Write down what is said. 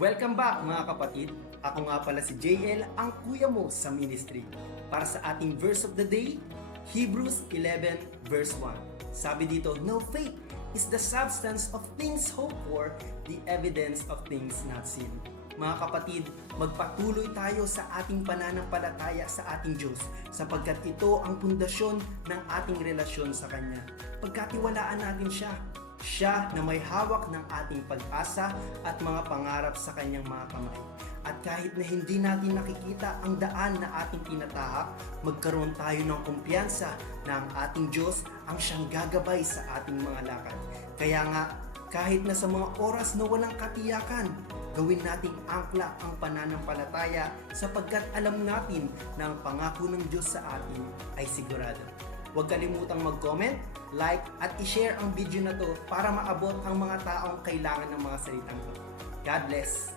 Welcome back mga kapatid. Ako nga pala si JL, ang kuya mo sa ministry. Para sa ating verse of the day, Hebrews 11 verse 1. Sabi dito, "No, faith is the substance of things hoped for, the evidence of things not seen." Mga kapatid, magpatuloy tayo sa ating pananampalataya sa ating Diyos sapagkat ito ang pundasyon ng ating relasyon sa Kanya. Pagkatiwalaan natin siya. Siya na may hawak ng ating pag-asa at mga pangarap sa kanyang mga kamay. At kahit na hindi natin nakikita ang daan na ating tinatahak, magkaroon tayo ng kumpiyansa na ang ating Diyos ang siyang gagabay sa ating mga lakad. Kaya nga, kahit na sa mga oras na walang katiyakan, gawin nating angkla ang pananampalataya sapagkat alam natin na ang pangako ng Diyos sa atin ay sigurado. Huwag kalimutang mag-comment, like, at i-share ang video na to para maabot ang mga taong kailangan ng mga salitang to. God bless!